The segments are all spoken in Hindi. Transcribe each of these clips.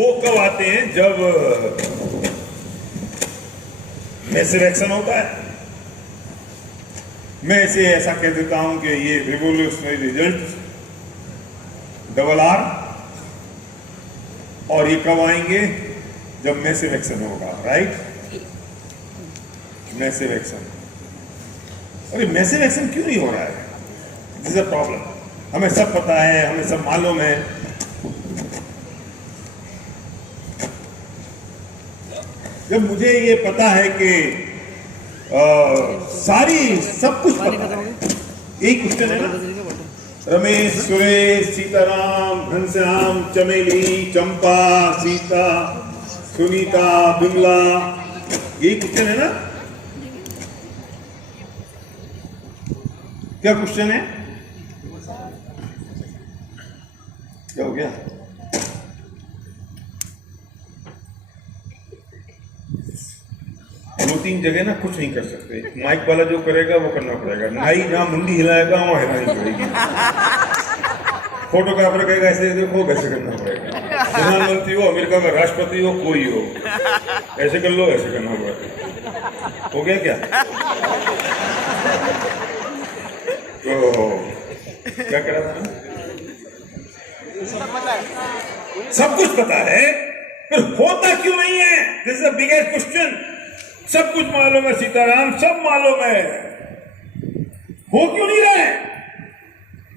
वो कब आते हैं जब मैसिव एक्शन होता है। मैं इसे ऐसा कह देता हूं कि ये रिवोल्यूशनरी रिजल्ट डबल आर, और ये कब आएंगे जब मैसिव एक्शन होगा, राइट? Massive action. अरे मैसिव एक्शन क्यों नहीं हो रहा है? This is a problem. हमें सब पता है, हमें सब मालूम है। जब मुझे ये पता है कि सब कुछ पता है, एक क्वेश्चन है ना, रमेश, सुरेश, सीताराम, घनश्याम, चमेली, चंपा, सीता, सुनीता, बिमला, यही क्वेश्चन है ना? क्या क्वेश्चन है? क्या हो गया? दो तीन जगह ना कुछ नहीं कर सकते। माइक वाला जो करेगा वो करना पड़ेगा। नाई जहां मुंडी हिलाएगा वहां हिलानी पड़ेगी। फोटोग्राफर कहेगा ऐसे देखो, कैसे करना पड़ेगा। प्रधानमंत्री हो, अमेरिका का राष्ट्रपति हो, कोई हो, ऐसे कर लो, ऐसे करना पड़ेगा। हो गया क्या? तो क्या करा था? सब कुछ पता है, फिर होता क्यों नहीं है? This is the biggest question. सब कुछ मालूम है सीताराम, सब मालूम है, हो क्यों नहीं रहा है?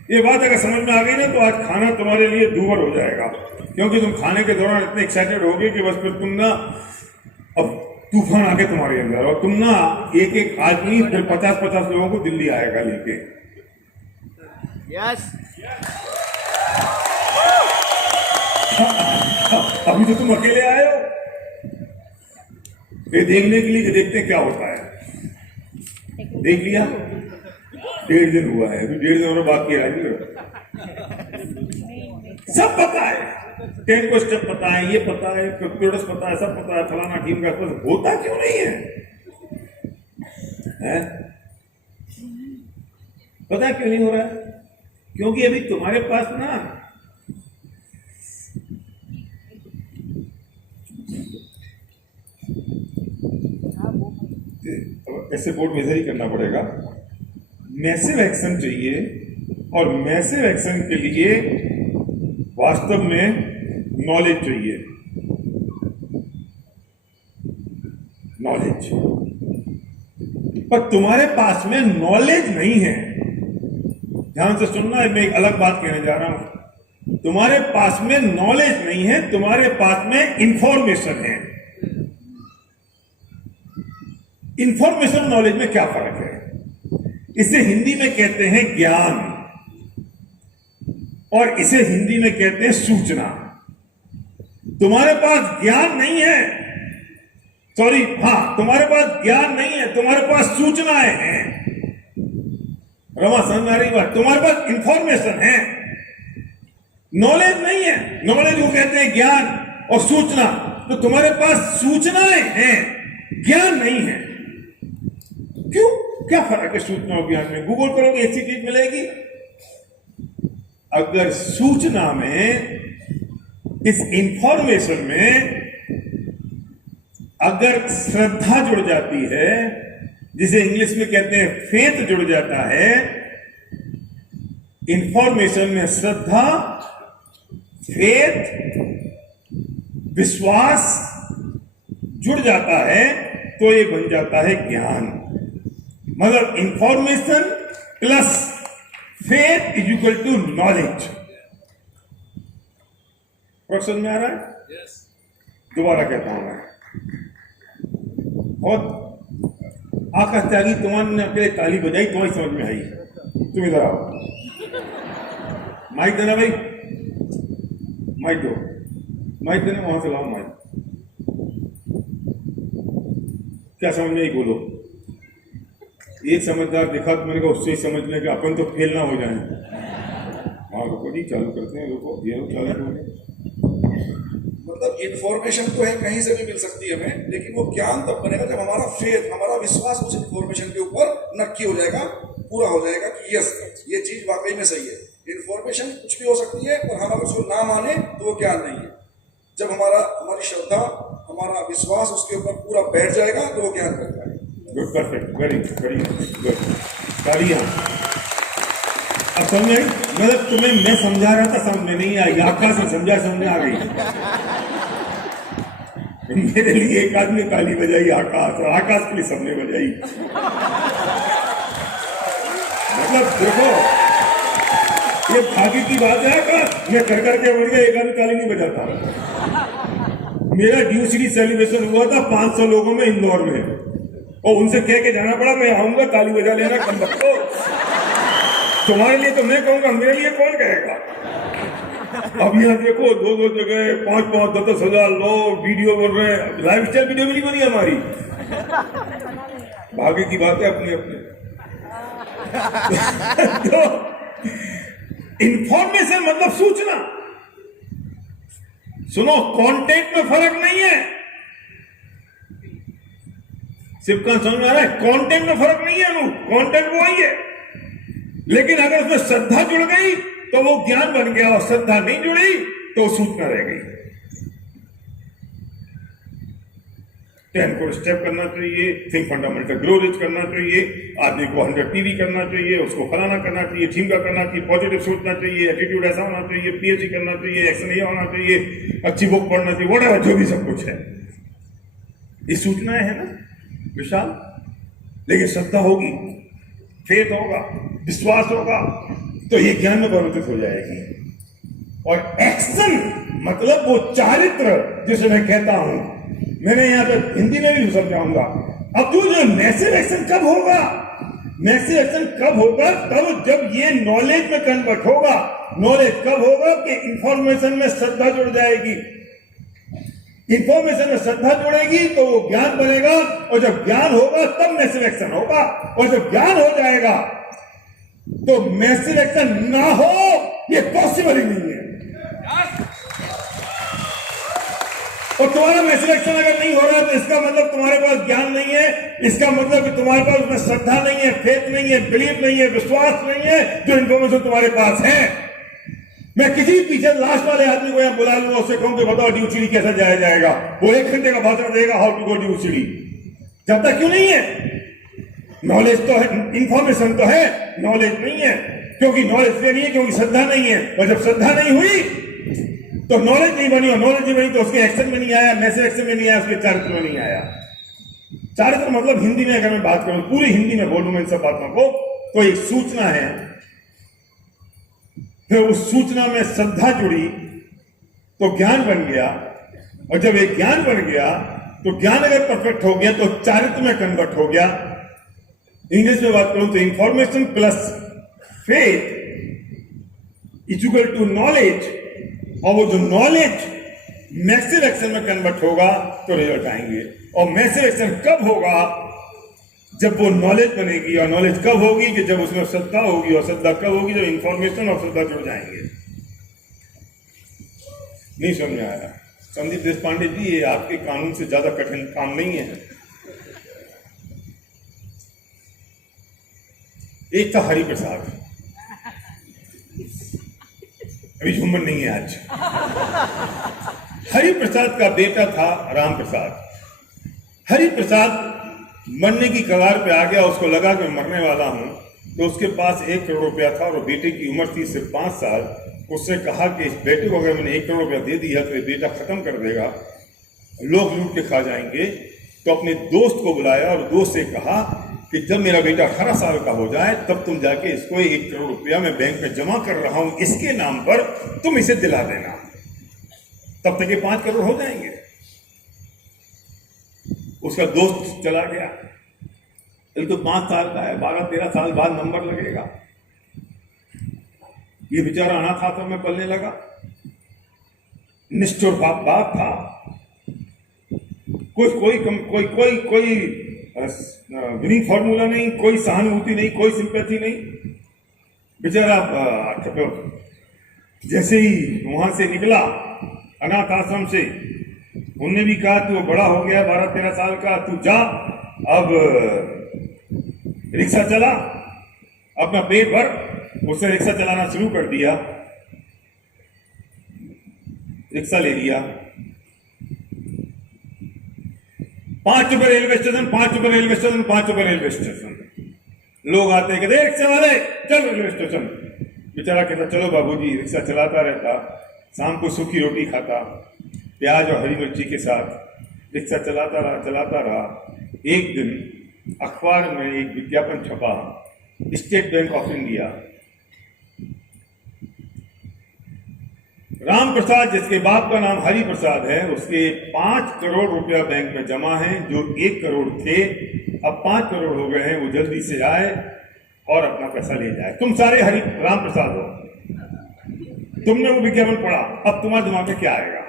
ये बात अगर समझ में आ गई ना तो आज खाना तुम्हारे लिए दूभर हो जाएगा, क्योंकि तुम खाने के दौरान इतने एक्साइटेड होगे कि बस फिर तुम ना अब तूफान आके तुम्हारे अंदर, और तुम ना एक एक आदमी फिर 50-50 लोगों को दिल्ली आएगा लेके। यस। अभी तो तुम अकेले आए हो ये देखने के लिए कि देखते हैं क्या होता है। देख लिया, 1.5 दिन हुआ है, अभी 1.5 दिन और बाकी है। सब पता है, 10 को स्टेप पता है, ये पता है, कैलकुलेटर्स पता है, सब पता है, फलाना टीम का होता क्यों नहीं है? पता क्यों नहीं हो रहा है? क्योंकि अभी तुम्हारे पास ना ऐसे बोर्ड मेजर ही करना पड़ेगा। मैसिव एक्शन चाहिए, और मैसिव एक्शन के लिए वास्तव में नॉलेज चाहिए। नॉलेज, पर तुम्हारे पास में नॉलेज नहीं है। ध्यान से सुनना, मैं एक अलग बात कहने जा रहा हूं। तुम्हारे पास में नॉलेज नहीं है, तुम्हारे पास में इंफॉर्मेशन है। इंफॉर्मेशन नॉलेज में क्या फर्क है? इसे हिंदी में कहते हैं ज्ञान, और इसे हिंदी में कहते हैं सूचना। तुम्हारे पास ज्ञान नहीं है, सॉरी, हां, तुम्हारे पास ज्ञान नहीं है, तुम्हारे पास सूचनाएं हैं। रमा, समझ आ रही बात? तुम्हारे पास इंफॉर्मेशन है, नॉलेज नहीं है। नॉलेज को कहते हैं ज्ञान और सूचना। तो तुम्हारे पास सूचनाएं हैं, ज्ञान नहीं है। क्यों? क्या फर्क है सूचना और ज्ञान में? गूगल करोगे ऐसी चीज मिलेगी। अगर सूचना में, इस इंफॉर्मेशन में अगर श्रद्धा जुड़ जाती है, जिसे इंग्लिश में कहते हैं फेथ जुड़ जाता है, इंफॉर्मेशन में श्रद्धा, फेथ, विश्वास जुड़ जाता है, तो ये बन जाता है ज्ञान। मतलब information plus faith is equal to knowledge. समझ में आ रहा है? yes. दोबारा कहता हूं मैं, और आकाश त्यागी तुम्हारे अकेले ताली बजाई, तुम्हारी समझ में आई। तुम इधर आओ, माइक देना भाई, माइक दो, माइक देना, वहां से लाओ माइक। क्या समझ में आई बोलो? एक समझदार दिखा तो मैंने कहा उससे ही समझ लें कि अपन तो फेल ना हो जाए। हाँ रुको जी, चालू करते हैं, रुको, ये लोग चालू करेंगे। मतलब इन्फॉर्मेशन तो है, कहीं से भी मिल सकती है हमें, लेकिन वो ज्ञान तब बनेगा जब हमारा फेथ, हमारा विश्वास उस इन्फॉर्मेशन के ऊपर नक्की हो जाएगा, पूरा हो जाएगा कि यस, ये चीज वाकई में सही है। इन्फॉर्मेशन कुछ भी हो सकती है, और हम अगर उसको ना माने तो वो ज्ञान नहीं है। जब हमारी श्रद्धा, हमारा विश्वास उसके ऊपर पूरा बैठ जाएगा तो वो ज्ञान करता है। गुड, परफेक्ट, वेरी गुड, तालियां। अब समझ में, मतलब तुम्हें मैं समझा रहा था, समझ में नहीं आई, आकाश से समझा, समझ में आ गई। मेरे लिए एक आदमी ताली बजाई आकाश, और आकाश के लिए सबने बजाई। मतलब देखो, ये भाग्य की बात है आकाश, मैं कर करके बढ़ गया, एक आदमी ताली नहीं बजाता। मेरा ड्यू सिटी सेलिब्रेशन हुआ था 500 लोगों में इंदौर में, और उनसे कह के जाना पड़ा मैं आऊंगा, ताली बजा लेना कम बच्चों। तुम्हारे लिए तो मैं कहूंगा, मेरे लिए कौन कहेगा। अब यहाँ देखो, दो जगह 5-5, 10-10 हजार लोग वीडियो बन रहे हैं। लाइफ स्टाइल वीडियो भी नहीं बनी हमारी। भाग्य की बात है अपने अपने। तो इंफॉर्मेशन मतलब सूचना। सुनो, कंटेंट में फर्क नहीं है। सिर्फ का समझ में आ रहा है, कंटेंट में फर्क नहीं है। कंटेंट वो ही है, लेकिन अगर उसमें श्रद्धा जुड़ गई तो वो ज्ञान बन गया, और श्रद्धा नहीं जुड़ी तो सूचना रह गई। 10 को स्टेप करना चाहिए, थिंक फंडामेंटल ग्रो रिच करना चाहिए, आदमी को 100 टीवी करना चाहिए, उसको फलाना करना चाहिए, थीम का करना चाहिए, पॉजिटिव सोचना चाहिए, एटीट्यूड ऐसा होना चाहिए, पीएचडी करना चाहिए, एक्शन ये होना चाहिए, अच्छी बुक पढ़ना चाहिए, व्हाटएवर जो भी सब कुछ है। ये सूचनाएं है ना विशाल। लेकिन श्रद्धा होगी, फेथ होगा, विश्वास होगा, तो ये ज्ञान में परिवर्तित हो जाएगी। और एक्शन मतलब वो चारित्र जिसे मैं कहता हूं, मैंने यहां पे हिंदी में भी समझाऊंगा। अब जो मैसिव एक्शन कब होगा, मैसिव एक्शन कब होगा, तब जब ये नॉलेज में कन्वर्ट होगा। नॉलेज कब होगा कि इंफॉर्मेशन में श्रद्धा जुड़ जाएगी। इंफॉर्मेशन में श्रद्धा जुड़ेगी तो वो ज्ञान बनेगा, और जब ज्ञान होगा तब मैसिव एक्शन होगा। और जब ज्ञान हो जाएगा तो मैसिव एक्शन ना हो ये पॉसिबल ही नहीं है। और तुम्हारा मैसिव एक्शन अगर नहीं हो रहा तो इसका मतलब तुम्हारे पास ज्ञान नहीं है, इसका मतलब कि तुम्हारे पास उसमें श्रद्धा नहीं है, फेथ नहीं है, बिलीफ नहीं है, विश्वास नहीं है, जो इंफॉर्मेशन तुम्हारे पास है। मैं किसी पीछे लास्ट वाले आदमी को यहां बुला लूंगा, उससे कहूं कि बताओ ड्यू सिटी कैसा जाया जाएगा, वो 1 घंटे का भाषण देगा, how to go due city. जब तक क्यों नहीं है, नॉलेज तो है, इंफॉर्मेशन तो है, नॉलेज नहीं है। क्योंकि नॉलेज इसलिए नहीं है क्योंकि श्रद्धा नहीं है, और जब श्रद्धा नहीं हुई तो नॉलेज नहीं बनी, और नॉलेज नहीं बनी तो उसके एक्शन में नहीं आया, मैसेज एक्शन में नहीं आया, उसके चारित्र में नहीं आया। चारित्र मतलब हिंदी में अगर मैं बात करूं, पूरी हिंदी में बोलूं मैं इन सब बातों को, तो एक सूचना है, फिर उस सूचना में श्रद्धा जुड़ी तो ज्ञान बन गया, और जब एक ज्ञान बन गया तो ज्ञान अगर परफेक्ट हो गया तो चारित्र में कन्वर्ट हो गया। इंग्लिश में बात करूं तो information plus faith equal to knowledge, और वो जो नॉलेज मैसिव एक्शन में कन्वर्ट होगा तो रिजल्ट आएंगे। और मैसिव एक्शन कब होगा, जब वो नॉलेज बनेगी। और नॉलेज कब होगी कि जब उसमें श्रद्धा होगी, और श्रद्धा कब होगी जब इंफॉर्मेशन और श्रद्धा जुड़ जाएंगे। नहीं समझ में आया? संदीप देशपांडे जी, ये आपके कानून से ज्यादा कठिन काम नहीं है। एक था हरि प्रसाद, अभी झुम्मन नहीं है आज। हरि प्रसाद का बेटा था राम प्रसाद। हरि प्रसाद मरने की कगार पे आ गया, उसको लगा कि मैं मरने वाला हूं, तो उसके पास 1 करोड़ रुपया था, और बेटे की उम्र थी सिर्फ 5 साल। उसने कहा कि इस बेटे को अगर मैंने 1 करोड़ रुपया दे दिया तो ये बेटा खत्म कर देगा, लोग लूट के खा जाएंगे। तो अपने दोस्त को बुलाया और दोस्त से कहा कि जब मेरा बेटा 18 साल का हो जाए तब तुम जाके इसको 1 करोड़ रुपया मैं बैंक में जमा कर रहा हूं इसके नाम पर, तुम इसे दिला देना, तब तक ये 5 करोड़ हो जाएंगे। उसका दोस्त चला गया। ये तो 5 साल का है, 12-13 साल बाद नंबर लगेगा। ये बेचारा अनाथ आश्रम में पलने लगा। निष्ठुर बाप था, कोई विनिंग फॉर्मूला नहीं, कोई सहानुभूति नहीं, कोई सिंपैथी नहीं। बेचारा जैसे ही वहां से निकला अनाथ आश्रम से, उनने भी कहा तू बड़ा हो गया 12-13 साल का, तू जा अब रिक्शा चला, अपना पेट भर। उसने रिक्शा चलाना शुरू कर दिया, रिक्शा ले लिया, ₹5 railway station, ₹5 railway station, ₹5 railway station. लोग आते कहते रिक्शा वाले चल रेलवे स्टेशन। बेचारा कहता चलो बाबूजी। रिक्शा चलाता रहता, शाम को सूखी रोटी खाता प्याज और हरी मिर्ची के साथ। रिक्शा चलाता रहा। एक दिन अखबार में एक विज्ञापन छपा, State Bank of India. Ram Prasad, जिसके बाप का नाम हरि प्रसाद है, उसके 5 करोड़ रुपया बैंक में जमा है। जो 1 करोड़ थे अब 5 करोड़ हो गए हैं। वो जल्दी से आए और अपना पैसा ले जाए। तुम सारे हरि राम प्रसाद हो, तुमने वो विज्ञापन पढ़ा, अब तुम्हारे दिमाग में क्या आएगा?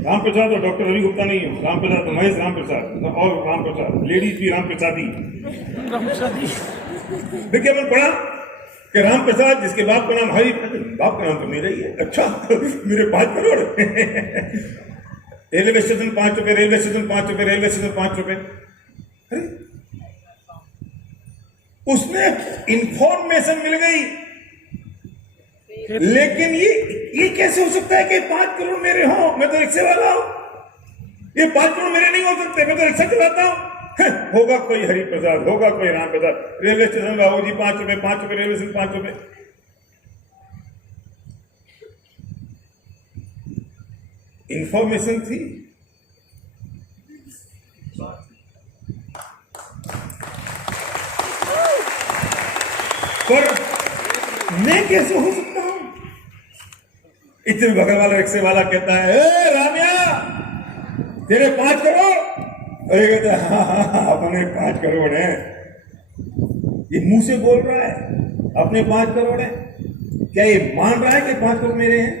राम प्रसाद और डॉक्टर रवि गुप्ता नहीं हो, राम प्रसाद तो महेश राम प्रसाद और राम प्रसाद, लेडीज भी राम प्रसादी। विज्ञापन पढ़ा कि राम प्रसाद, जिसके बाप का नाम हरि, बाप का नाम तो मेरा ही है। अच्छा मेरे 5 crore. Railway station ₹5, railway station ₹5, railway station ₹5। अरे उसने इंफॉर्मेशन मिल गई, लेकिन ये कैसे हो सकता है कि 5 करोड़ मेरे हों? मैं तो रिक्शे वाला हूं। ये 5 करोड़ मेरे नहीं हो सकते, मैं तो रिक्शा चलाता हूं। होगा कोई हरि प्रसाद, होगा कोई राम प्रसाद। रेलवे स्टेशन बाबूजी ₹5, ₹5 रेलवे स्टेशन ₹5। इंफॉर्मेशन थी। पर मैं कैसे हो सकता हूं? इतने बगल वाला रिक्शे वाला कहता है ए रामिया, तेरे 5 करोड़। अरे कहते हाँ, अपने 5 करोड़ है। ये मुंह से बोल रहा है अपने 5 करोड़ है। क्या ये मान रहा है कि 5 करोड़ मेरे हैं?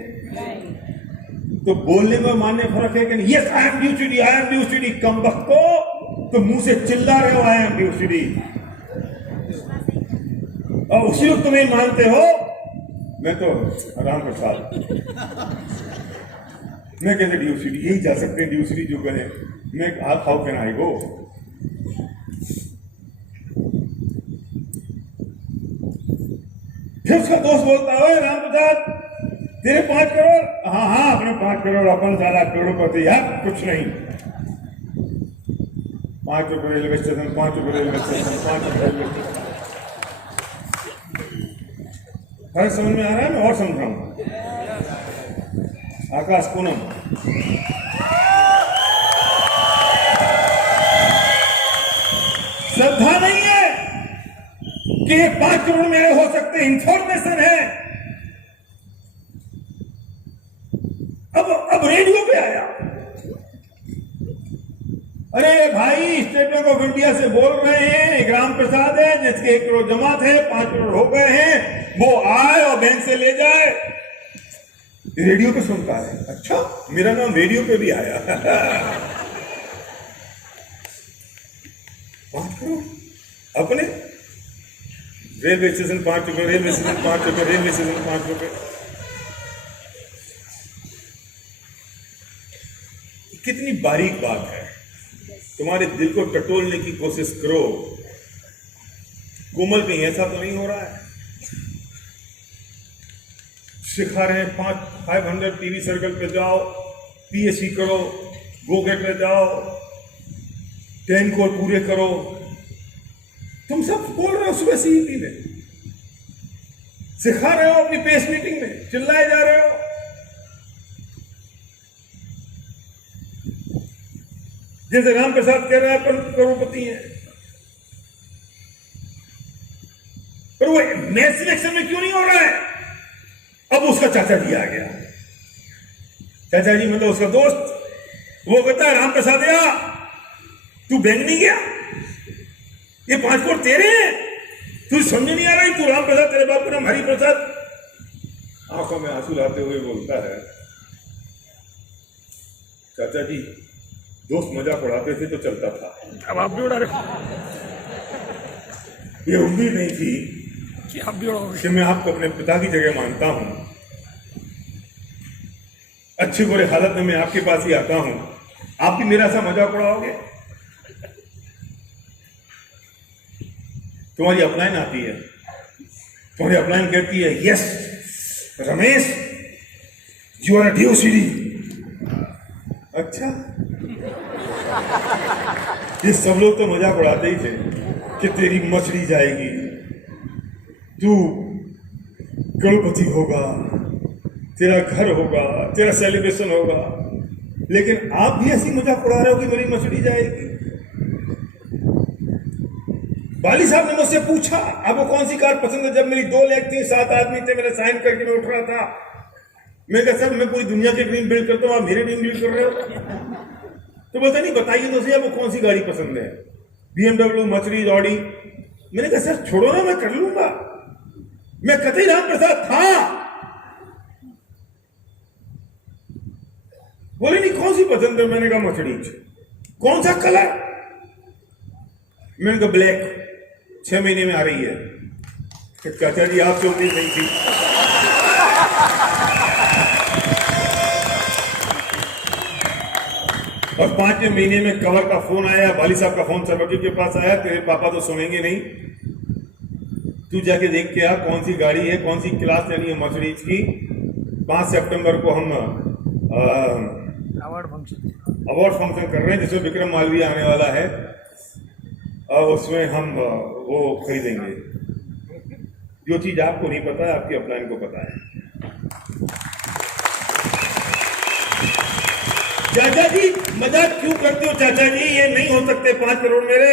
तो बोलने में मानने फर्क है कि नहीं। Yes I am due to D, I am due to D. कम वक्त को तो मुंह से चिल्ला रहे हो I am due to D, और उसी वक्त तुम्हें मानते हो मैं तो राम प्रसाद। मैं कहते ड्यू टू डी, यही जा सकते हैं ड्यू टू डी जो करें। मैं हाउ कैन आई गो? फिर उसका दोस्त बोलता है राम प्रसाद तेरे 5 करोड़? हाँ अपने 5 करोड़, अपन सारा करोड़पति यार, कुछ नहीं। ₹5 railway station, ₹5 railway station, ₹5 railway station. हर समझ में आ रहा है? मैं और समझ रहा हूं। आकाश पूनम, श्रद्धा नहीं है कि ये 5 करोड़ मेरे हो सकते, इंफॉर्मेशन है। अब रेडियो पे आया, अरे भाई स्टेट बैंक ऑफ इंडिया से बोल रहे हैं, एक राम प्रसाद है जिसके 1 करोड़ जमा थे, 5 करोड़ हो गए हैं, वो आए और बैंक से ले जाए। रेडियो पे सुनता है, अच्छा मेरा नाम रेडियो पे भी आया। 5 करोड़ अपने railway station ₹5, railway station ₹5, railway station ₹5। कितनी बारीक बात है। तुम्हारे दिल को टटोलने की कोशिश करो। कोमल कहीं ऐसा तो नहीं हो रहा है? सिखा रहे हैं 500 टीवी सर्कल पे जाओ, पीएससी करो, गोगेट में जाओ, 10 कोर पूरे करो। तुम सब बोल रहे हो सुबह सीईटी में, सिखा रहे हो अपनी पेस मीटिंग में, चिल्लाए जा रहे हो। जैसे राम प्रसाद कह रहा है अपन करोड़पति हैं, पर वो मैथ सिलेक्शन में क्यों नहीं हो रहा है? अब उसका चाचा जी आ गया। चाचा जी मतलब उसका दोस्त, वो कहता है राम प्रसाद या तू बैंक नहीं गया, ये 5 करोड़ तेरे हैं, तुझे समझ नहीं आ रही? तू राम प्रसाद, तेरे बाप का नाम हरि प्रसाद। आंखों में आंसू लाते हुए बोलता है, चाचा जी दोस्त मजाक उड़ाते थे तो चलता था, अब आप भी उड़ा रहे हो। ये उम्मीद नहीं थी कि आप भी उड़ाओगे। कि मैं आपको अपने पिता की जगह मानता हूं। अच्छी बुरे हालत में मैं आपके पास ही आता हूं, आप भी मेरा सा मजाक उड़ाओगे? तुम्हारी अपलाइन आती है, तुम्हारी अपलाइन कहती है yes Ramesh you are a due CD. अच्छा ये सब लोग तो मजाक उड़ाते ही थे कि तेरी मछली जाएगी, तू गणपति होगा, तेरा घर होगा, तेरा सेलिब्रेशन होगा, लेकिन आप भी ऐसी मजाक उड़ा रहे हो कि मेरी मछली जाएगी। वाली साहब ने मुझसे पूछा आपको कौन सी कार पसंद है, जब मेरी 2 लेग थी, 7 आदमी थे, मैंने साइन करके मैं उठ रहा था। मैं कहा सर मैं पूरी दुनिया के ड्रीम बिल्ड करता हूँ, आप मेरे ड्रीम बिल्ड कर रहे हो। तो बोलते नहीं बताइए तो सही आपको कौन सी गाड़ी पसंद है, BMW, मर्सिडीज, ऑडी। मैंने कहा सर छोड़ो ना, मैं कर लूंगा, मैं कतई राम प्रसाद था। बोले नहीं कौन सी पसंद है, मैंने कहा मर्सिडीज। कौन सा कलर, मैंने कहा ब्लैक, 6 महीने में आ रही है। चाचा जी आपसे उम्मीद नहीं थी। और 5वें महीने में कवर का फोन आया, वाली साहब का फोन सर्वकी के पास आया, तेरे पापा तो सुनेंगे नहीं, तू जाके देख के आ कौन सी गाड़ी है, कौन सी क्लास लेनी है मर्सिडीज की। 5 सितंबर को हम अवार्ड फंक्शन कर रहे हैं जिसमें विक्रम मालवीय आने वाला है, और उसमें हम वो खरीदेंगे। जो चीज आपको नहीं पता है आपकी अपलाइन को पता है। चाचा जी मजाक क्यों करते हो चाचा जी, ये नहीं हो सकते 5 करोड़ मेरे।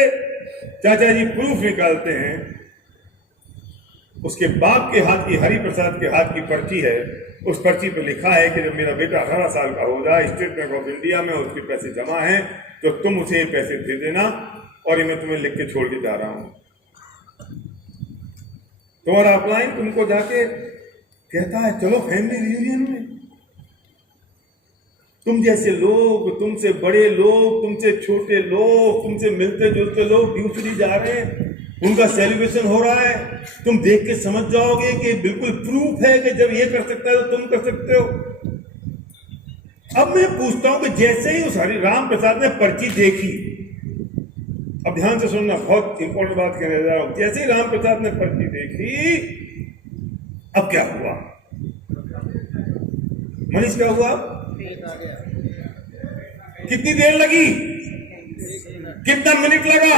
चाचा जी प्रूफ निकालते हैं, उसके बाप के हाथ की, हरि प्रसाद के हाथ की पर्ची है, उस पर्ची पर लिखा है कि जब मेरा बेटा 18 साल का होगा, स्टेट बैंक ऑफ इंडिया में उसके पैसे जमा हैं, तो तुम उसे ये पैसे दे देना, और ये मैं तुम्हें लिख के छोड़ के जा रहा हूं। तुम्हारा अपलाइन तुमको जाके कहता है चलो फैमिली रियूनियन में। तुम जैसे लोग, तुमसे बड़े लोग, तुमसे छोटे लोग, तुमसे मिलते जुलते लोग ड्यूटी जा रहे हैं, उनका सेलिब्रेशन हो रहा है, तुम देख के समझ जाओगे कि बिल्कुल प्रूफ है कि जब ये कर सकता है तो तुम कर सकते हो। अब मैं पूछता हूं कि जैसे ही उस हरि राम प्रसाद ने पर्ची देखी, अब ध्यान से सुनना, बहुत इंपॉर्टेंट बात कहने जा रहा हूं, जैसे ही राम प्रसाद ने पर्ची देखी, अब क्या हुआ मनीष, क्या हुआ? कितनी देर लगी, कितना मिनट लगा?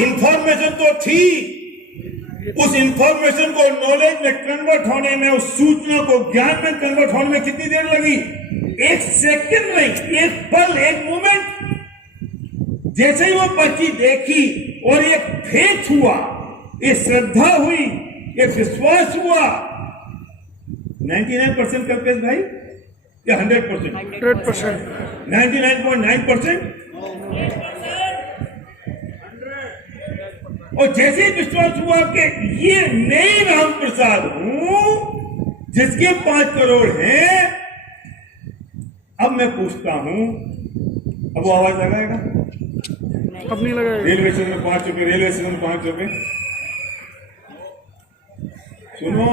इंफॉर्मेशन तो थी, उस इंफॉर्मेशन को नॉलेज में कन्वर्ट होने में, उस सूचना को ज्ञान में कन्वर्ट होने में कितनी देर लगी? 1 सेकंड नहीं, 1 पल, 1 मोमेंट। जैसे ही वो पर्ची देखी और ये फेथ हुआ, ये श्रद्धा हुई, ये विश्वास हुआ, 99% कल्पेश भाई या 100%? 100%। 99.9%। और जैसे ही विश्वास हुआ कि ये नई राम प्रसाद हूं जिसके 5 करोड़ हैं, अब मैं पूछता हूं, अब वो आवाज लगाएगा? अब नहीं लगाएगा। रेलवे स्टेशन में 5 रुपए, रेलवे स्टेशन में 5 रुपए। सुनो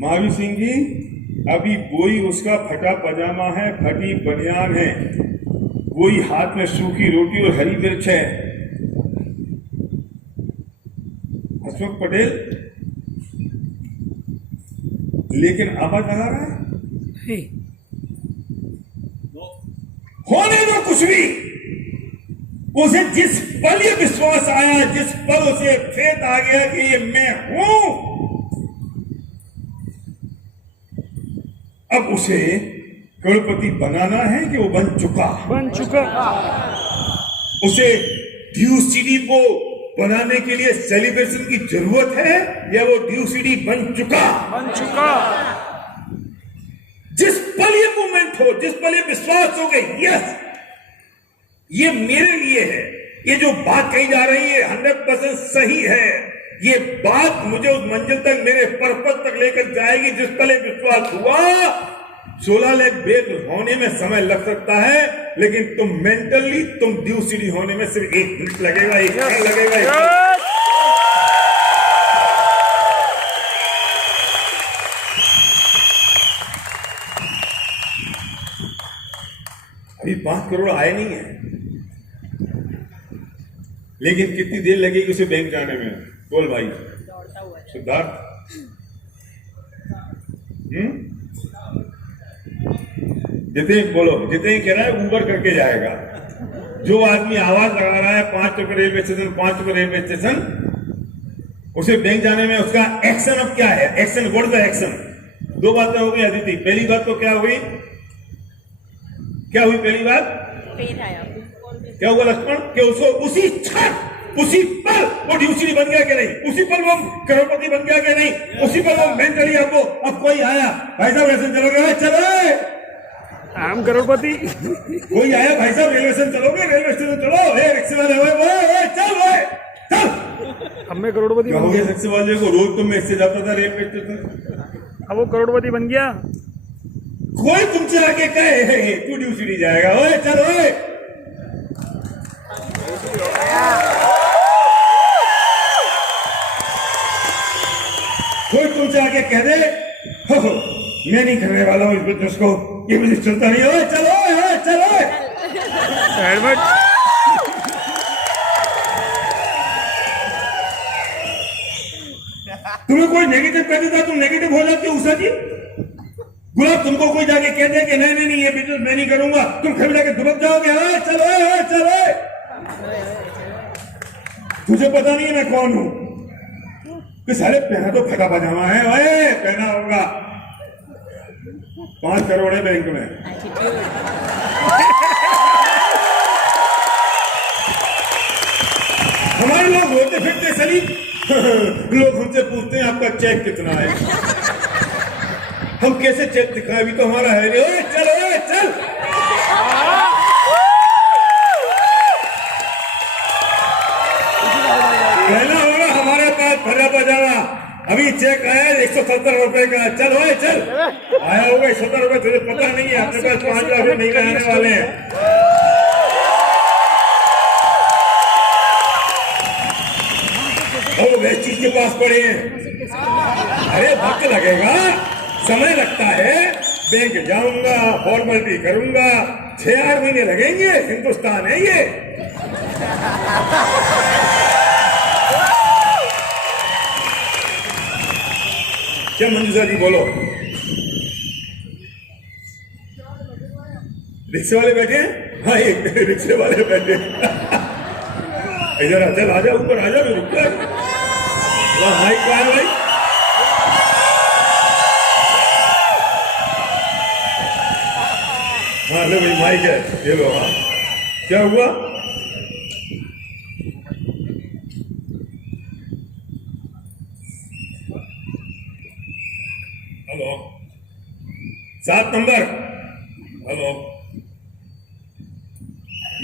महावीर सिंह जी, अभी वही उसका फटा पजामा है, फटी बनियान है, वही हाथ में सूखी रोटी और हरी मिर्च है। अशोक पटेल लेकिन आवाज लगा रहा है? नहीं। होने दो कुछ भी, उसे जिस पल ये विश्वास आया, जिस पल उसे फेथ आ गया कि ये मैं हूं, अब उसे करोड़पति बनाना है कि वो बन चुका? उसे ड्यू सीडी को बनाने के लिए सेलिब्रेशन की जरूरत है या वो ड्यू सीडी बन चुका? जिस पल ये मूवमेंट हो, जिस पल ये विश्वास हो गई, यस ये मेरे लिए है, ये जो बात कही जा रही है 100% सही है, ये बात मुझे उस मंजिल तक, मेरे पर्पस तक लेकर जाएगी। जिस पल ये विश्वास हुआ, 16 लाख ब्रेक होने में समय लग सकता है, लेकिन तुम मेंटली, तुम ड्यू सीडी होने में सिर्फ 1 मिनट लगेगा, 1 सेकंड लगेगा। अभी 5 करोड़ आए नहीं है, लेकिन कितनी देर लगेगी उसे बैंक जाने में? बोल भाई सिद्धार्थ। जितने बोलो, जितने कह रहा है ऊबर करके जाएगा। जो आदमी आवाज लगा रहा है 5 रुपए रेलवे स्टेशन, 5 रुपए रेलवे स्टेशन, उसे बैंक जाने में उसका एक्शन अब क्या है? Action, what is the action? दो बातें हो गई अदिति। पहली बात तो क्या हुई? क्या हुई पहली बात? क्या हुआ लक्ष्मण? कि उसको उसी क्षण, उसी पल वो ड्यूसी बन गया कि नहीं? उसी पल वो करोड़पति बन गया कि नहीं? उसी पल वो मेंटली आपको, अब कोई आया भाई साहब ऐसे चलोगे, चलो हम करोड़पति। कोई आया भाई साहब रेलवे स्टेशन चलोगे, रेलवे स्टेशन चलो, रिक्शे वाले चल अब मैं करोड़पति क्या बन हो गया। गया? रिक्शे वाले को रोज तुम इससे जाता था रेलवे स्टेशन, अब वो करोड़पति बन गया। कोई तुमसे आके कहे तू ड्यूटी जाएगा, ओए चल ओए। कोई तुमसे आके कह दे हो, मैं नहीं करने वाला हूं इस बिजनेस को, ये बिजनेस चलता नहीं, ओए चलो ओए चलो। हेलमेट। तुम्हें कोई नेगेटिव कह देता, तुम नेगेटिव हो जाते हो उषा जी। गुलाब तुमको कोई जाके कह दे कि नहीं नहीं नहीं ये बिजनेस मैं नहीं करूंगा, तुम फिर जाके दुबक जाओगे, ओए चलो ओए चलो। तुझे पता नहीं है मैं कौन हूं कि साले पहना तो फटा पजामा है, ओए पहना होगा। 5 करोड़ है बैंक में। हमारे लोग होते फिरते सलीम लोग हमसे पूछते हैं आपका चेक कितना है, हम कैसे चेक दिखाएं, अभी तो हमारा है नहीं। ओए चल ओए चल। कहना होगा हमारे पास भरा पजामा, अभी चेक आया 170 रुपए का, चल ओए चल। आया होगा 170 रुपए, तुझे पता नहीं है, अपने पास 5 लाख नहीं आने वाले हैं। वो वे चीज के पास पड़े हैं। अरे वक्त लगेगा, समय लगता है, बैंक जाऊंगा, फॉर्मेलिटी करूंगा, 6-8 महीने लगेंगे, हिंदुस्तान है ये। क्या मंजूषा जी बोलो? रिक्शे वाले बैठे हैं? हाँ एक रिक्शे वाले बैठे इधर चल आजा, ऊपर आजा, रुक जा। माइक कहाँ है भाई? हाँ लो भाई माइक है, ये लो। हाँ क्या हुआ? हेलो 7 नंबर, हेलो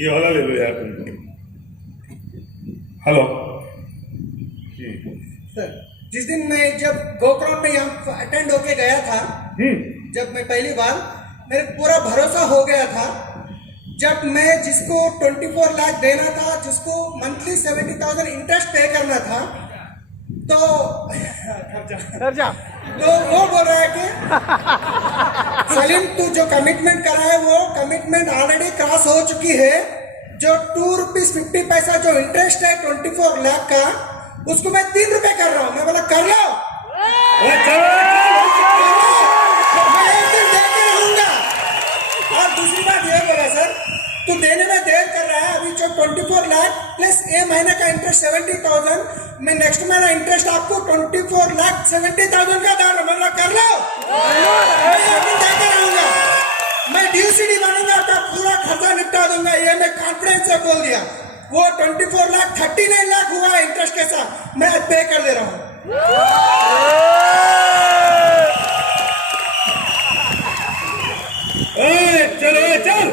ये वाला ले लो यार तुमको। हेलो सर, जिस दिन मैं जब गोकर्ण में यहाँ अटेंड होके गया था, जब मैं पहली बार, मेरे पूरा भरोसा हो गया था। जब मैं जिसको 24 लाख देना था, जिसको मंथली 70,000 इंटरेस्ट पे करना था, तो वो बोल रहा है कि सलीम तू जो कमिटमेंट करा है वो कमिटमेंट ऑलरेडी क्रॉस हो चुकी है। जो ₹2.50 जो इंटरेस्ट है 24 लाख का, उसको मैं 3 रुपए कर रहा हूँ। मैं बोला कर लो, मैं एक दिन देके रहूंगा। और दूसरी बात ये बोला सर, तू देने में देर कर रहा है। अभी जो 24 लाख प्लस ए महीने का इंटरेस्ट 70,000, मैं नेक्स्ट महीना इंटरेस्ट आपको 24,70,000 का डाल रहा हूँ। कर लो, मैं एक दिन देके रहूंगा। मैं ड्यूसीडी बनूंगा तो पूरा खर्चा निपटा दूंगा, ये मैं कॉन्फिडेंस से बोल दिया। वो 24 लाख 39 लाख हुआ इंटरेस्ट के साथ, मैं आज पे कर दे रहा हूँ। चलो चल।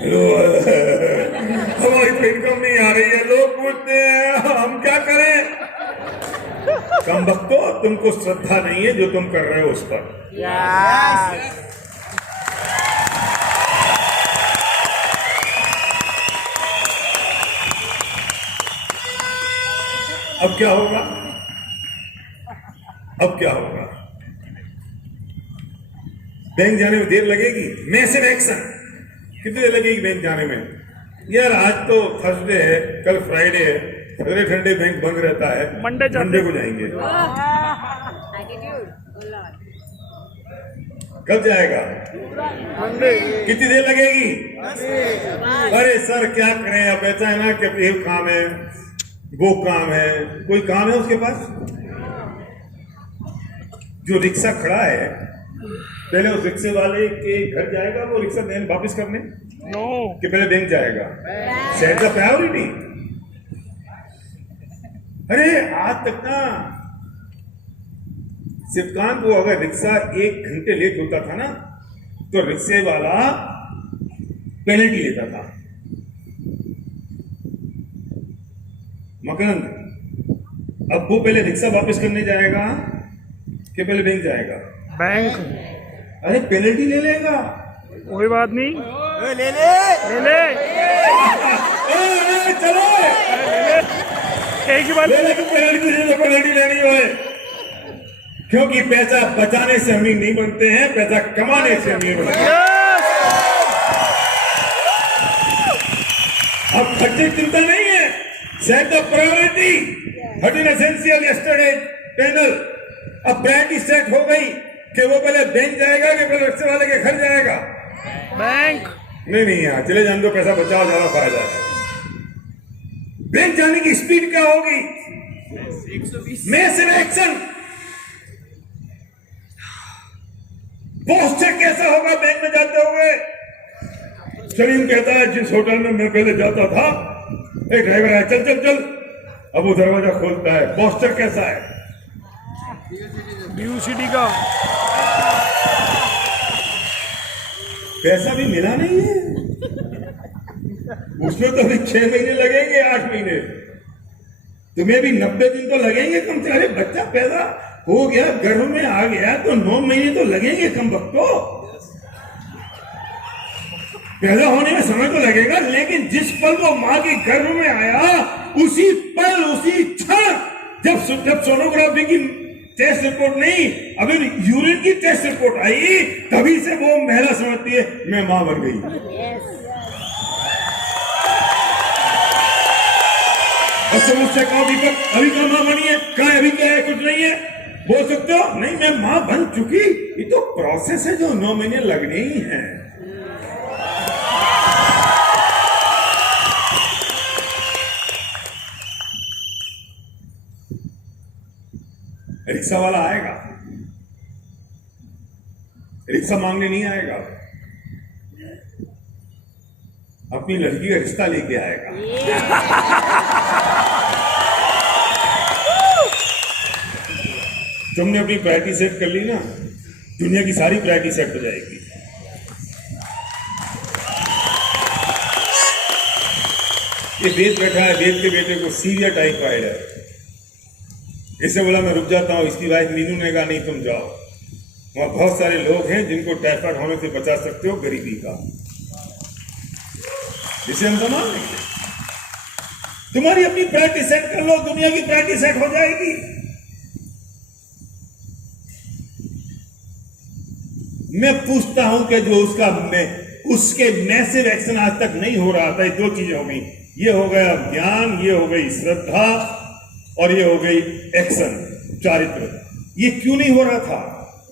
हेलो हमारी तो इनकम नहीं आ रही है, लोग पूछते हैं हम क्या करें। कम वक्तो, तुमको श्रद्धा नहीं है जो तुम कर रहे हो उस पर। अब क्या होगा? अब क्या होगा? बैंक जाने में देर लगेगी। Massive action. कितनी देर लगेगी बैंक जाने में? यार आज तो थर्सडे है, कल फ्राइडे है, ठंडे ठंडे बैंक बंद रहता है, मंडे जाते- मंडे को जाएंगे। एटीट्यूड कब जाएगा? मंडे कितनी देर लगेगी? अरे सर क्या करें, अब ऐसा है ना कि ये काम है, वो काम है, कोई काम है उसके पास? जो रिक्शा खड़ा है पहले उस रिक्शे वाले के घर जाएगा वो रिक्शा देन वापस करने, नो कि पहले बैंक जाएगा? Set the priority. अरे आज तक ना सिफकान को अगर रिक्शा 1 घंटे लेट होता था ना तो रिक्शे वाला पेनल्टी लेता था। मकरंद, अब वो पहले रिक्शा वापस करने जाएगा कि पहले बैंक जाएगा? बैंक अरे पेनल्टी ले लेगा। कोई बात नहीं, ले ले चलो एक ही बात। ले लेकिन पेनल्टी लेनी हो, क्योंकि पैसा बचाने से अमीर नहीं बनते हैं, पैसा कमाने से अमीर बनते हैं। अब खर्चे की चिंता नहीं है, सेट द प्रायोरिटी। हट इन एसेंशियल यस्टरडे पैनल, अब प्रायोरिटी सेट हो गई कि वो पहले बैंक जाएगा कि पहले रिक्शे वाले के घर जाएगा? बैंक नहीं यार, चले जान दो, पैसा बचाओ, ज्यादा फायदा है। बैंक जाने की स्पीड क्या होगी? 120 एक्शन। पोस्टर कैसा होगा बैंक में जाते हुए? सलीम कहता है जिस होटल में मैं पहले जाता था एक ड्राइवर है, चल चल चल, अब वो दरवाजा खोलता है, पोस्टर कैसा है? ड्यू सिटी का पैसा भी मिला नहीं है उसमें, तो अभी 6 महीने लगेंगे, 8 महीने, तुम्हें भी 90 दिन तो लगेंगे कम से। अरे बच्चा पैदा हो गया, गर्भ में आ गया तो 9 महीने तो लगेंगे कम वक्त तो। पैदा होने में समय तो लगेगा, लेकिन जिस पल वो मां के गर्भ में आया उसी पल, उसी क्षण जब सोनोग्राफी की टेस्ट रिपोर्ट नहीं, अभी यूरिन की टेस्ट रिपोर्ट आई, तभी से वो महिला समझती है मैं मां बन गई। अच्छा मुझसे कहो दीपक अभी कहा मां बनी है, कहा अभी क्या है, कुछ नहीं है, बोल सकते हो? नहीं मैं मां बन चुकी। ये तो प्रोसेस है जो 9 महीने लगने ही है। रिक्शा वाला आएगा, रिक्शा मांगने नहीं आएगा, अपनी लड़की का रिश्ता लेके आएगा। तुमने अपनी प्रायोरिटी सेट कर ली ना, दुनिया की सारी प्रायोरिटी सेट हो जाएगी। ये वेद बैठा है, वेद के बेटे को सीवियर टाइफाइड है, इससे बोला मैं रुक जाता हूं। इसकी वाइफ मीनू ने कहा नहीं तुम जाओ, वहां बहुत सारे लोग हैं जिनको टाइफाइड होने से बचा सकते हो, गरीबी का, जिसे हम संभाल लेंगे। तुम्हारी अपनी प्रायोरिटी सेट कर लो, दुनिया की प्रायोरिटी सेट हो जाएगी। मैं पूछता हूं कि जो उसके मैसिव एक्शन आज तक नहीं हो रहा था, ये 2 चीजें हो गई, ये हो गया ज्ञान, ये हो गई श्रद्धा, और ये हो गई एक्शन, चारित्र। ये क्यों नहीं हो रहा था?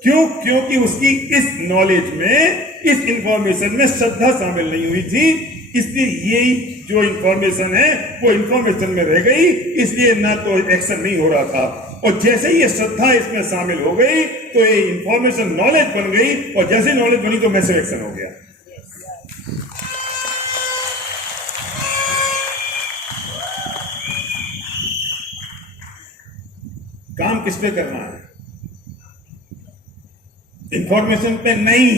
क्योंकि उसकी इस नॉलेज में, इस इंफॉर्मेशन में श्रद्धा शामिल नहीं हुई थी, इसलिए यही जो इंफॉर्मेशन है वो इंफॉर्मेशन में रह गई, इसलिए ना तो एक्शन नहीं हो रहा था। और जैसे ही ये श्रद्धा इसमें शामिल हो गई तो ये इंफॉर्मेशन नॉलेज बन गई, और जैसे नॉलेज बनी तो मैसिव एक्शन हो गया। काम किस पे करना है? इंफॉर्मेशन पे नहीं,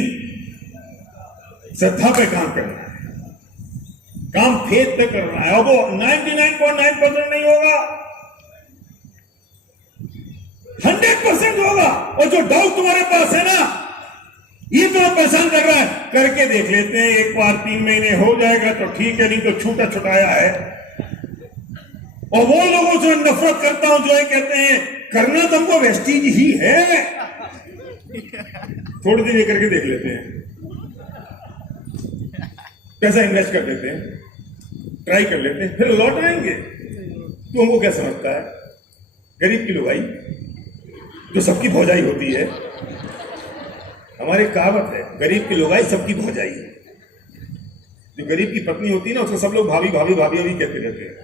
श्रद्धा पे काम करना है, काम फेथ पे करना है। और वो 99.9% नहीं होगा, 100% होगा। और जो डाउट तुम्हारे पास है ना, ये तो परेशान कर रहा है, करके देख लेते हैं एक बार, 3 महीने हो जाएगा तो ठीक है, नहीं तो छूटा छुटाया है। और वो लोगों से नफरत करता हूं जो ये कहते हैं करना तुमको वेस्टीज ही है। थोड़ी देर ये करके देख लेते हैं, पैसा इन्वेस्ट कर देते हैं, ट्राई कर लेते हैं, फिर लौट आएंगे। तू हमको क्या समझता है? गरीब की लुगाई जो सबकी भौजाई होती है। हमारी कहावत है, गरीब की लुगाई सबकी भौजाई। जो गरीब की पत्नी होती है ना, उसको सब लोग भाभी भाभी भाभी भाभी कहते रहते हैं।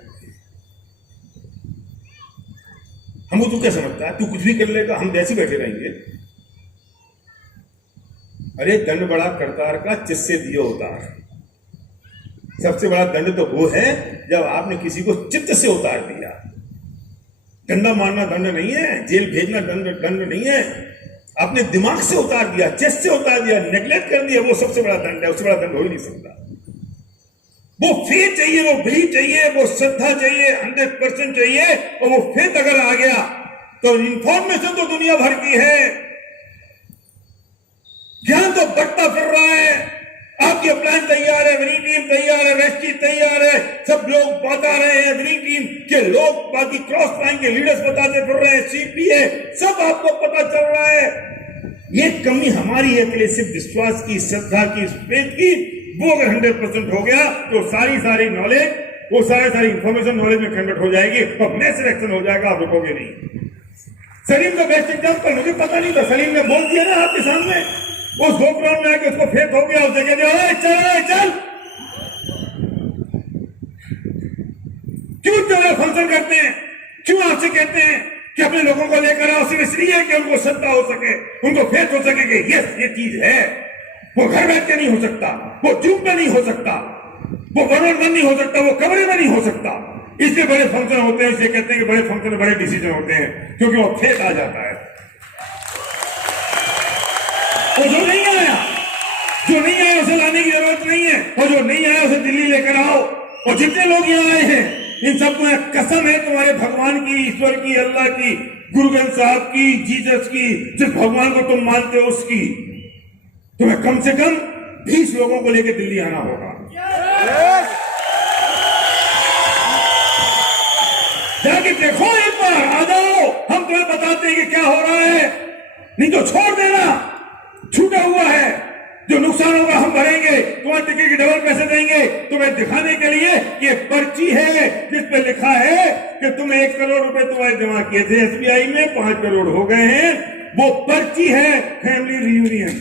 हमको तू क्या समझता है? तू कुछ भी कर लेगा, हम वैसे बैठे रहेंगे? अरे दंड बड़ा करतार का, चिस्से दियो उतार। सबसे बड़ा दंड तो वो है जब आपने किसी को चित्त से उतार दिया। डंडा मारना दंड नहीं है, जेल भेजना दंड नहीं है। आपने दिमाग से उतार दिया, चेस्ट से उतार दिया, नेग्लेक्ट कर दिया, वो सबसे बड़ा दंड है। उससे बड़ा दंड हो ही नहीं सकता। वो फेथ चाहिए, वो बिलीव चाहिए, वो श्रद्धा चाहिए, 100% चाहिए। और वो फेथ अगर आ गया तो इंफॉर्मेशन तो दुनिया भर की है, ज्ञान तो बढ़ता फिर रहा है। आपकी अपलाइन तैयार है, विनिंग टीम तैयार है, वेस्ट टीम तैयार है, सब लोग बता रहे हैं। विनिंग टीम के लोग बाकी क्रॉस लाइन के लीडर्स बताते फिर रहे हैं, सीपी है, सब आपको पता चल रहा है। ये कमी हमारी है कि सिर्फ विश्वास की, श्रद्धा की, फेथ की। वो अगर 100% हो गया तो सारी नॉलेज, वो सारी इंफॉर्मेशन नॉलेज में कन्वर्ट हो जाएगी और मैसिव एक्शन हो जाएगा। आप रुकोगे नहीं। सलीम का बेस्ट एग्जाम्पल, मुझे पता नहीं था, सलीम ने बोल दिया ना आपके सामने, उस दो ग्राउंड में आके उसको फेथ हो गया, उस जगह चल क्यों जो फंक्शन करते हैं, क्यों आपसे कहते हैं कि अपने लोगों को लेकर आओ? सिर्फ इसलिए कि उनको श्रद्धा हो सके, उनको फेथ हो सके कि यस ये चीज है। वो घर बैठ के नहीं हो सकता, वो जूम पे नहीं हो सकता, वो वन ऑन वन नहीं हो सकता, वो कमरे में नहीं हो सकता। इसलिए बड़े फंक्शन होते हैं, इसलिए कहते हैं कि बड़े फंक्शन में बड़े डिसीजन होते हैं, क्योंकि वो फेथ आ जाता है। और जो नहीं आया उसे लाने की जरूरत नहीं है, और जो नहीं आया उसे दिल्ली लेकर आओ। और जितने लोग यहाँ आए हैं, इन सबको कसम है तुम्हारे भगवान की, ईश्वर की, अल्लाह की, गुरु ग्रंथ साहब की, जीसस की, जिस भगवान को तुम मानते हो उसकी, तुम्हें कम से कम 20 लोगों को लेकर दिल्ली आना होगा। जाके देखो एक बार, आ जाओ, हम तुम्हें बताते हैं कि क्या हो रहा है। नहीं तो छोड़ देना, छूटा हुआ है, जो नुकसान होगा हम भरेंगे, तुम्हारे टिकट के डबल पैसे देंगे, तुम्हें दिखाने के लिए ये पर्ची है जिस पे लिखा है कि तुम 1 करोड़ रुपए तुम्हारे जमा किए थे SBI में, 5 करोड़ हो गए हैं। वो पर्ची है फैमिली रियूनियन।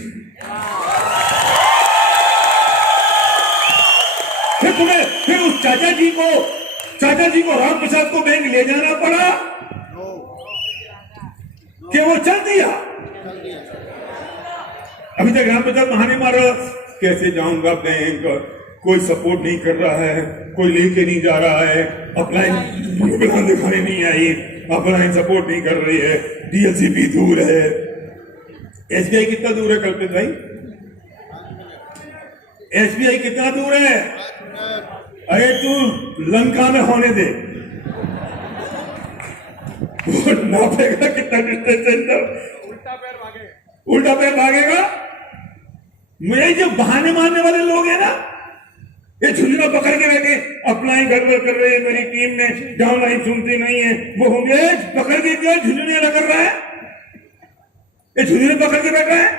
फिर उस चाचा जी को राम प्रसाद को बैंक ले जाना पड़ा कि वो चल दिया। अभी तक राम प्रसाद बहाने मारा, कैसे जाऊंगा बैंक, कोई सपोर्ट नहीं कर रहा है, कोई लेके नहीं जा रहा है, अपलाइन दिखाने नहीं आई, अपलाइन सपोर्ट नहीं कर रही है, DLCP दूर है। SBI कितना दूर है कल्पित भाई? SBI कितना दूर है? अरे तू लंका में होने दे, नापेगा कितना डिस्टेंस, उल्टा पैर भागेगा। मुझे जो बहाने मारने वाले लोग हैं ना, ये झुंझुना पकड़ के बैठे, अपलाइन गड़बड़ कर रहे हैं, मेरी टीम ने डाउनलाइन सुनती नहीं है, वो होंगे पकड़ के क्या झुंझुने लग रहा है, ये झुंझुने पकड़ के बैठा है।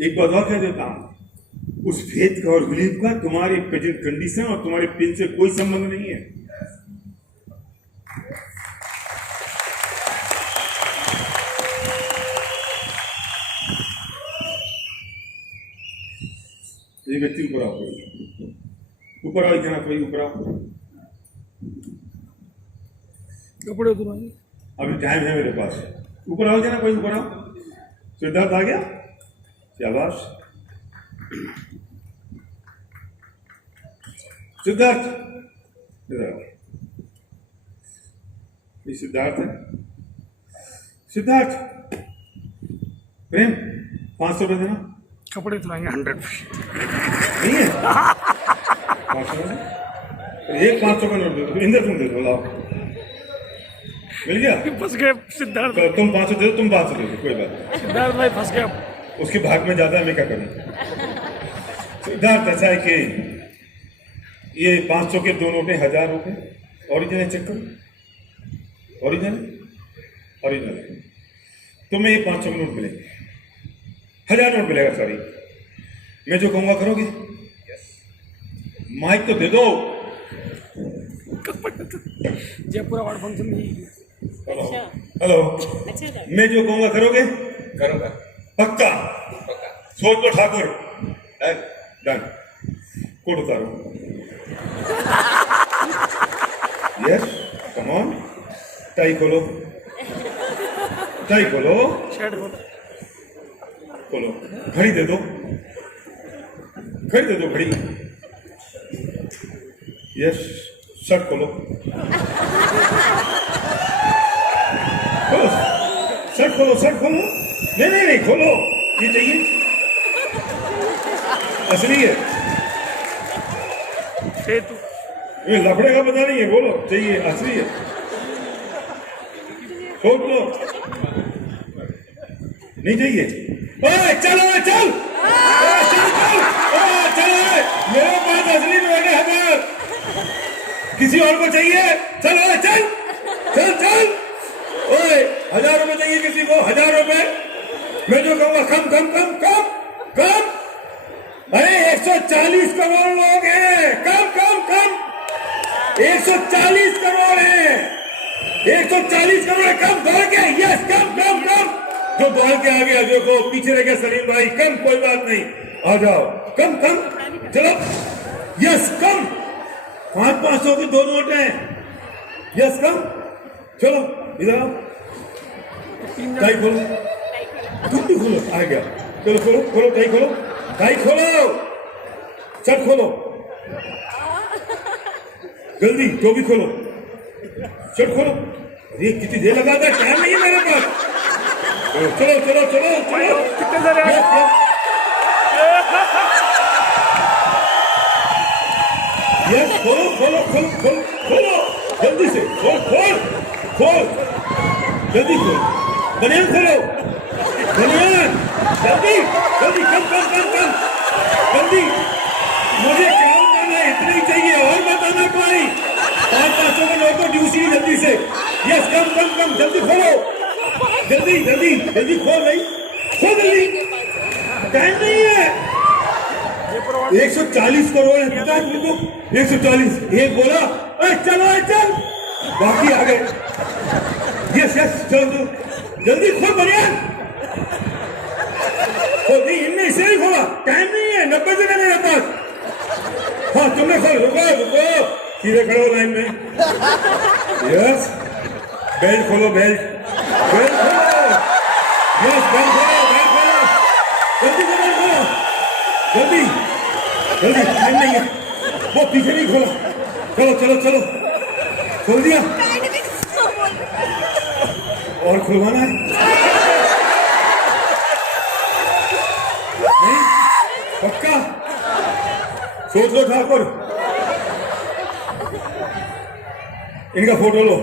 एक बात और कह देता हूं, उस फेथ का और बिलीव का तुम्हारी प्रेजेंट कंडीशन और तुम्हारे पिन से कोई संबंध नहीं है। ये व्यक्ति ऊपर आओ, ऊपर आओ, इतना कोई ऊपर आओ, कपड़े उतरवाइए। अभी टाइम है मेरे पास, ऊपर आओ जना कोई, ऊपर आओ। सिद्धार्थ आ गया, शाबाश। सिद्धार्थ इधर आओ, ये सिद्धार्थ है। सिद्धार्थ प्रेम 500 रुपए देना। कपड़े उतराएंगे 100 नहीं है 500 में एक 500 का नोट दे दो, इंद्र तुम दे दो, लाओ, मिल गया। फंस गए सिद्धार्थ, तो तुम 500 दे दो, तुम 500 दे दो, कोई बात नहीं। सिद्धार्थ भाई फंस गया। उसके भाग में ज्यादा है, मैं क्या करूं। सिद्धार्थ ऐसा है कि ये 500 के 2 नोटें 1000 रुपए ओरिजिनल, चेक करो, ओरिजिनल तुम्हें ये 500 के नोट मिलेंगे, 1000 नोट मिलेगा, सॉरी। मैं जो कहूंगा करोगे? माइक तो दे दो, कपड़े तो जयपुर अवार्ड फंक्शन में ही हेलो हेलो अच्छा था मैं जो कहूंगा करोगे करूंगा पक्का पक्का सोच लो ठाकुर डन कोट उतारो यस कम ऑन टाई खोलो शर्ट खोलो खोलो घड़ी दे दो घड़ी यस शर्ट खोलो शर्ट खोलो नहीं खोलो ये चाहिए असली है सेतु ये लफड़े का पता नहीं है बोलो चाहिए असली है खोल लो नहीं चाहिए ओए चल चल मेरे पास असली नोट है 1000 किसी और को चाहिए चल चल ओए 1000 रुपए चाहिए किसी को 1000 रुपए मैं जो कहूँगा कम अरे 140 करोड़ लोग हैं कम 140 करोड़ है 140 करोड़ है कम दौड़ के यस कम जो दौड़ के आ गया देखो पीछे रह गया सलीम भाई कम कोई बात नहीं आ जाओ कम चलो यस कम 500 के 2 नोट हैं यस कम चलो इधर आओ टाई खोलो तुम भी खोलो आ गया चलो खोलो टाई खोलो शर्ट खोलो जल्दी टोपी खोलो शर्ट खोलो अरे कितनी देर लगा था टाइम नहीं है मेरे पास चलो कितने देर है यस खोलो जल्दी से खोल जल्दी खोल बनियान खोलो जल्दी कम जल्दी मुझे काम करना है इतना ही चाहिए और बताना कोई 500 का नोट तो ड्यूसी जल्दी से यस कम जल्दी खोलो जल्दी खोल भाई खोल जल्दी टाइम नहीं है 140 करोड़ है पता है तुमको 140 एक बोला चल बाकी आ गए यस चलो जल्दी खोल बनियान नहीं इनमें इसे नहीं खोला टाइम नहीं है 90 से मेरे पास हाँ तुमने खोल रुको सीधे खड़े हो लाइन में यस बेल्ट खोलो बेल्ट खोलो यस बेल्ट खोलो जल्दी टाइम नहीं है वो पीछे नहीं खोला चलो खोल दिया और खुलवाना है नहीं पक्का सोच लो ठाकुर इनका फोटो लो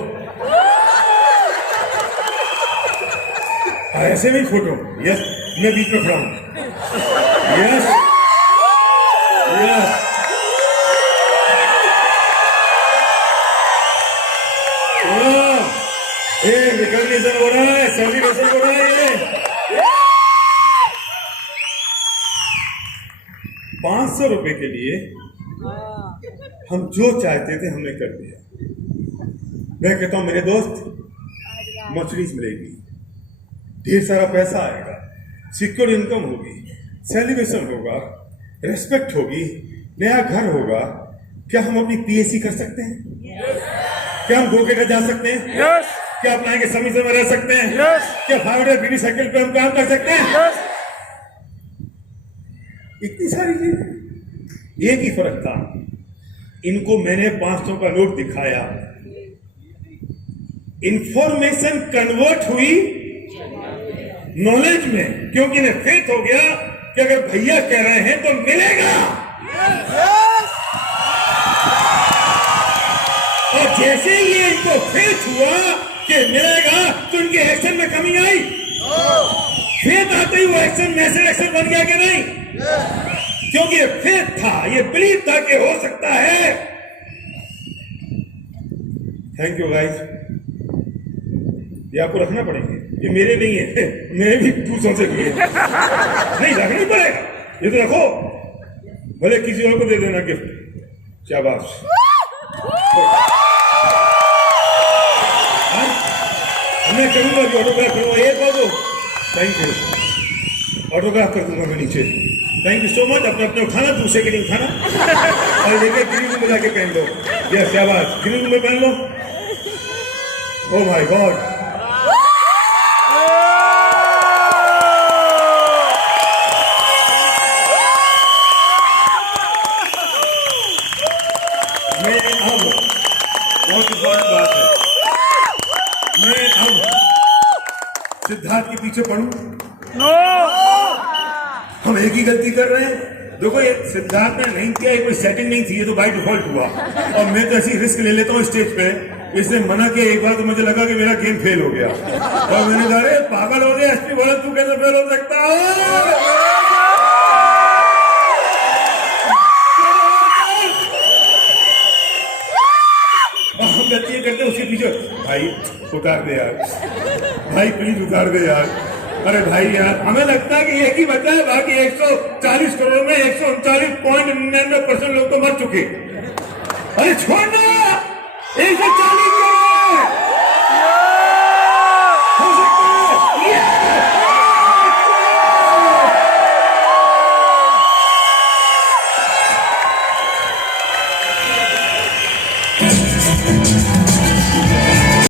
ऐसे नहीं फोटो यस मैं बीच में खड़ा हूं यस रिकॉग्निशन हो रहा है सेलिब्रेशन हो रहा है ये 500 रुपए के लिए हम जो चाहते थे हमने कर दिया मैं कहता हूं मेरे दोस्त मर्सिडीज मिलेगी ढेर सारा पैसा आएगा सिक्योर इनकम होगी सेलिब्रेशन होगा रेस्पेक्ट होगी नया घर होगा क्या हम अपनी पीएससी कर सकते हैं क्या हम 2 गेटर जा सकते हैं यस क्या अपना के समय में रह सकते हैं यस क्या 500 बीडी साइकिल पे हम काम कर सकते हैं यस इतनी सारी चीजें एक ही फर्क था इनको मैंने 500 का नोट दिखाया इंफॉर्मेशन कन्वर्ट हुई नॉलेज में क्योंकि इन्हें फेथ हो गया कि अगर भैया कह रहे हैं तो मिलेगा और जैसे ही ये इनको फेथ हुआ कि मिलेगा तो इनके एक्शन में कमी आई फेथ आते ही वो एक्शन मैसेज एक्शन बन गया कि नहीं क्योंकि ये फेथ था ये बिलीव था कि हो सकता है थैंक यू गाइस ये आपको रखना पड़ेंगे ये मेरे नहीं है मेरे भी दूसरों से लिए नहीं रखना ही पड़ेगा ये तो रखो भले किसी और को दे देना गिफ्ट शाबाश मैं करूंगा कि ऑटोग्राफ करूंगा, एक बार थैंक यू, ऑटोग्राफ कर दूंगा मैं नीचे। Thank you so much. अपने अपने उठाना, दूसरे के नहीं उठाना, और लेके ग्रीन रूम में जाके पहन लो। यस, क्या बात, ग्रीन रूम में पहन लो। ओ माय गॉड, मैं अब बहुत इंपॉर्टेंट बात है, मैं अब सिद्धार्थ के पीछे पढ़ूं? हम एक ही गलती कर रहे हैं। देखो ये सिद्धार्थ ने नहीं किया, ये कोई सेटिंग नहीं थी, ये तो बाय डिफॉल्ट हुआ। और मैं तो ऐसी रिस्क ले लेता हूँ स्टेज पे, इसने मना किया एक बार तो मुझे लगा कि मेरा गेम फेल हो गया, और मैंने कहा अरे पागल हो गया, एसपी बोला तू कैसे फेल हो सकता है? हम गलतियां करते उसके पीछे, भाई उतार दे यार, भाई प्लीज उतार दे यार, अरे भाई यार, हमें लगता है कि एक ही बचा है, बाकी 140 करोड़ में 139.99% लोग तो मर चुके। अरे छोड़ना, 140